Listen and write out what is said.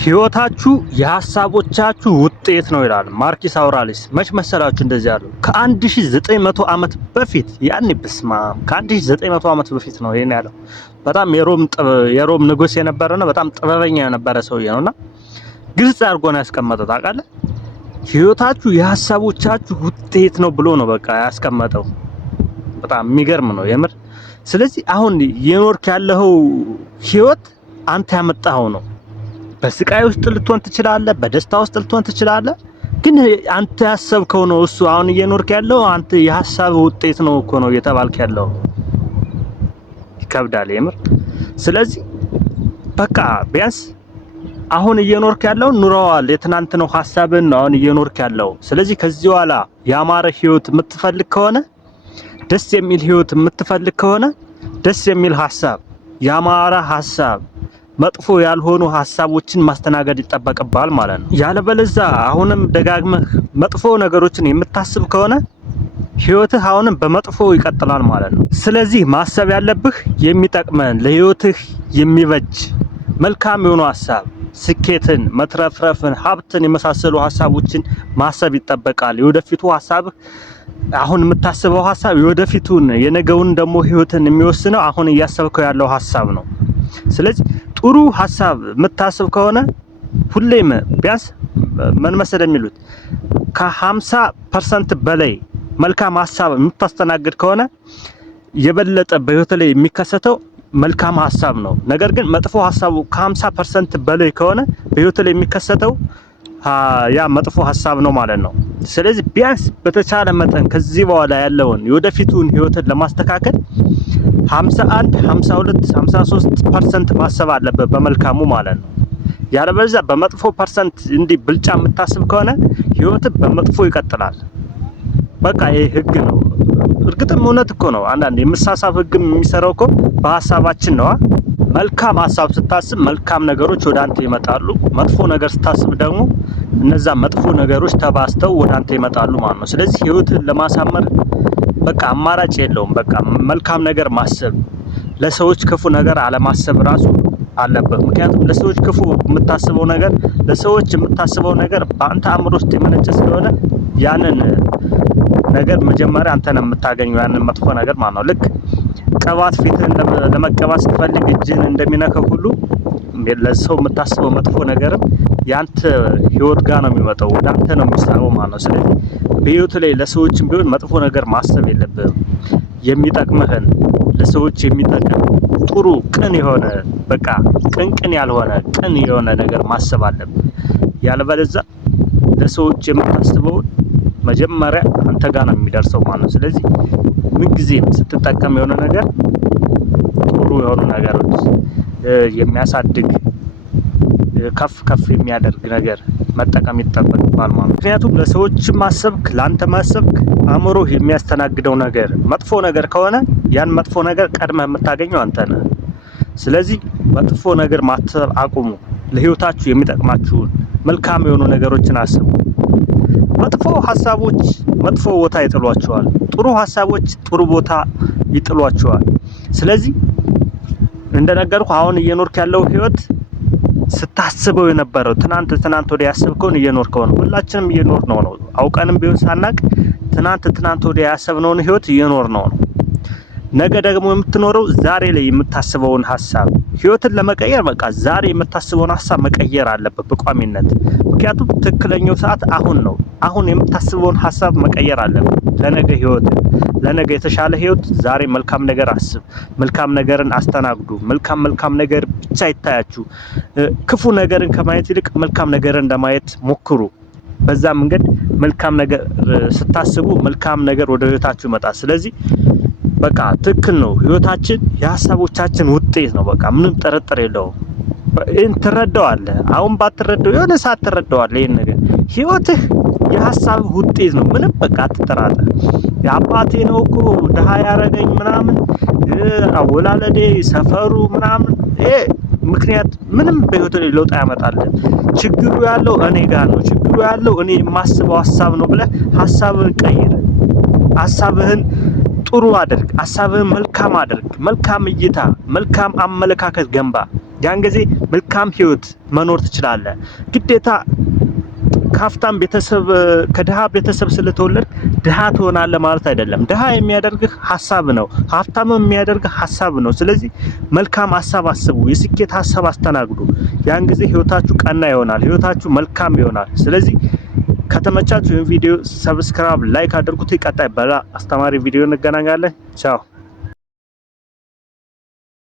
ህይወታችሁ የሐሳቦቻችሁ ውጤት ነው ይላል ማርኪስ አውራሊስ። መች መሰላችሁ እንደዚህ ያለው? ከ1900 ዓመት በፊት ያኔ በስማ ከ1900 ዓመት በፊት ነው ይሄን ያለው። በጣም የሮም ንጉስ የነበረ ነው። በጣም ጥበበኛ የነበረ ሰውዬ ነውና ግልጽ አድርጎ ነው ያስቀመጠው። ታውቃለህ? ህይወታችሁ የሐሳቦቻችሁ ውጤት ነው ብሎ ነው በቃ ያስቀመጠው። በጣም የሚገርም ነው የምር። ስለዚህ አሁን የኖርክ ያለው ህይወት አንተ ያመጣኸው ነው። በስቃይ ውስጥ ልትሆን ትችላለህ፣ በደስታ ውስጥ ልትሆን ትችላለህ። ግን አንተ ያሰብከው ነው እሱ። አሁን እየኖርክ ያለው አንተ የሐሳብ ውጤት ነው እኮ ነው እየተባልክ ያለው። ይከብዳል የምር። ስለዚህ በቃ ቢያንስ አሁን እየኖርክ ያለው ኑሮዋል የትናንት ነው ሐሳብን ነው አሁን እየኖርክ ያለው። ስለዚህ ከዚህ በኋላ ያማረ ህይወት የምትፈልግ ከሆነ፣ ደስ የሚል ህይወት የምትፈልግ ከሆነ ደስ የሚል ሐሳብ፣ ያማረ ሐሳብ፣ መጥፎ ያልሆኑ ሐሳቦችን ማስተናገድ ይጠበቅብሃል ማለት ነው። ያለበለዚያ አሁንም ደጋግመህ መጥፎ ነገሮችን የምታስብ ከሆነ ህይወትህ አሁንም በመጥፎ ይቀጥላል ማለት ነው። ስለዚህ ማሰብ ያለብህ የሚጠቅመን ለህይወትህ የሚበጅ መልካም የሆኑ ሐሳብ፣ ስኬትን፣ መትረፍረፍን፣ ሀብትን የመሳሰሉ ሐሳቦችን ማሰብ ይጠበቃል። የወደፊቱ ሐሳብህ አሁን የምታስበው ሐሳብ የወደፊቱን የነገውን ደግሞ ህይወትን የሚወስነው አሁን እያሰብከው ያለው ሐሳብ ነው። ስለዚህ ጥሩ ሐሳብ የምታስብ ከሆነ ሁሌም ቢያንስ ምን መሰለ የሚሉት ከ50% በላይ መልካም ሐሳብ የምታስተናግድ ከሆነ የበለጠ በህይወት ላይ የሚከሰተው መልካም ሐሳብ ነው። ነገር ግን መጥፎ ሐሳቡ ከ50% በላይ ከሆነ በህይወት ላይ የሚከሰተው ያ መጥፎ ሐሳብ ነው ማለት ነው። ስለዚህ ቢያንስ በተቻለ መጠን ከዚህ በኋላ ያለውን የወደፊቱን ህይወትን ለማስተካከል 51፣ 52፣ 53% ማሰብ አለበት በመልካሙ ማለት ነው። ያለበለዚያ በመጥፎ ፐርሰንት እንዲህ ብልጫ የምታስብ ከሆነ ህይወትህ በመጥፎ ይቀጥላል። በቃ ይሄ ህግ ነው። እርግጥም እውነት እኮ ነው። አንዳንዴ የምሳሳብ ህግም የሚሰራው እኮ በሐሳባችን ነው። መልካም ሐሳብ ስታስብ መልካም ነገሮች ወደ አንተ ይመጣሉ። መጥፎ ነገር ስታስብ ደግሞ እነዛ መጥፎ ነገሮች ተባስተው ወደ አንተ ይመጣሉ ማለት ነው። ስለዚህ ህይወትን ለማሳመር በቃ አማራጭ የለውም። በቃ መልካም ነገር ማሰብ፣ ለሰዎች ክፉ ነገር አለማሰብ ራሱ አለበት። ምክንያቱም ለሰዎች ክፉ የምታስበው ነገር ለሰዎች የምታስበው ነገር በአንተ አእምሮ ውስጥ የመነጨ ስለሆነ ያንን ነገር መጀመሪያ አንተ ነው የምታገኘው ያንን መጥፎ ነገር ማለት ነው። ልክ ቅባት ፊትህን ለመቀባት ስትፈልግ እጅህን እንደሚነካው ሁሉ ለሰው የምታስበው መጥፎ ነገርም ያንተ ህይወት ጋር ነው የሚመጣው፣ ወደ አንተ ነው የሚሳበው ማለት ነው። ስለዚህ በህይወት ላይ ለሰዎችም ቢሆን መጥፎ ነገር ማሰብ የለብህም። የሚጠቅምህን ለሰዎች የሚጠቅም ጥሩ ቅን የሆነ በቃ ቅንቅን ያልሆነ ቅን የሆነ ነገር ማሰብ አለብህ። ያለበለዚያ ለሰዎች የምታስበው መጀመሪያ አንተ ጋር ነው የሚደርሰው ማለት ነው። ስለዚህ ምን ጊዜም ስትጠቀም የሆነ ነገር ጥሩ የሆኑ ነገሮች የሚያሳድግ ከፍ ከፍ የሚያደርግ ነገር መጠቀም ይጠበቅባል ማለት ነው። ምክንያቱም ለሰዎች ማሰብክ ለአንተ ማሰብክ አእምሮህ የሚያስተናግደው ነገር መጥፎ ነገር ከሆነ ያን መጥፎ ነገር ቀድመህ የምታገኘው አንተ ነህ። ስለዚህ መጥፎ ነገር ማሰብ አቁሙ። ለህይወታችሁ የሚጠቅማችሁን መልካም የሆኑ ነገሮችን አስቡ። መጥፎ ሐሳቦች መጥፎ ቦታ ይጥሏቸዋል፣ ጥሩ ሐሳቦች ጥሩ ቦታ ይጥሏቸዋል። ስለዚህ እንደነገርኩ አሁን እየኖርክ ያለው ህይወት ስታስበው የነበረው ትናንት ወዲያ ያሰብከውን እየኖርከው ነው። ሁላችንም እየኖርነው ነው። አውቀንም ቢሆን ሳናቅ ትናንት ወዲያ ያሰብነውን ህይወት እየኖርነው ነው። ነገ ደግሞ የምትኖረው ዛሬ ላይ የምታስበውን ሐሳብ ህይወትን ለመቀየር በቃ ዛሬ የምታስበውን ሐሳብ መቀየር አለበት በቋሚነት። ምክንያቱም ትክክለኛው ሰዓት አሁን ነው። አሁን የምታስበውን ሐሳብ መቀየር አለበት ለነገ ህይወት፣ ለነገ የተሻለ ህይወት። ዛሬ መልካም ነገር አስብ፣ መልካም ነገርን አስተናግዱ። መልካም ነገር ብቻ ይታያችሁ። ክፉ ነገርን ከማየት ይልቅ መልካም ነገርን ለማየት ሞክሩ። በዛ መንገድ መልካም ነገር ስታስቡ መልካም ነገር ወደ ህይወታችሁ ይመጣል። ስለዚህ በቃ ትክክል ነው። ህይወታችን የሐሳቦቻችን ውጤት ነው። በቃ ምንም ጥርጥር የለውም። ይሄን ትረዳዋለህ። አሁን ባትረዳው የሆነ ሰዓት ትረዳዋለህ። ይሄን ነገር ህይወትህ የሐሳብ ውጤት ነው። ምንም በቃ አትጠራጠር። የአባቴ ነው እኮ ድሃ ያረገኝ ምናምን አወላለዴ ሰፈሩ ምናምን ምክንያት ምንም በህይወት ላይ ለውጥ ያመጣልህ። ችግሩ ያለው እኔ ጋር ነው። ችግሩ ያለው እኔ የማስበው ሐሳብ ነው ብለህ ሐሳብህን ቀይር። ሐሳብህን ጥሩ አድርግ። ሐሳብህን መልካም አድርግ። መልካም እይታ፣ መልካም አመለካከት ገንባ። ያን ጊዜ መልካም ህይወት መኖር ትችላለህ። ግዴታ ከሀብታም ቤተሰብ ከድሃ ቤተሰብ ስለተወለድ ድሃ ትሆናለህ ማለት አይደለም። ድሃ የሚያደርግህ ሀሳብ ነው፣ ሀብታም የሚያደርግህ ሀሳብ ነው። ስለዚህ መልካም ሀሳብ አስቡ፣ የስኬት ሀሳብ አስተናግዱ። ያን ጊዜ ህይወታችሁ ቀና ይሆናል፣ ህይወታችሁ መልካም ይሆናል። ስለዚህ ከተመቻችሁ ይህን ቪዲዮ ሰብስክራይብ፣ ላይክ አድርጉት። ቀጣይ በላ አስተማሪ ቪዲዮ እንገናኛለን። ቻው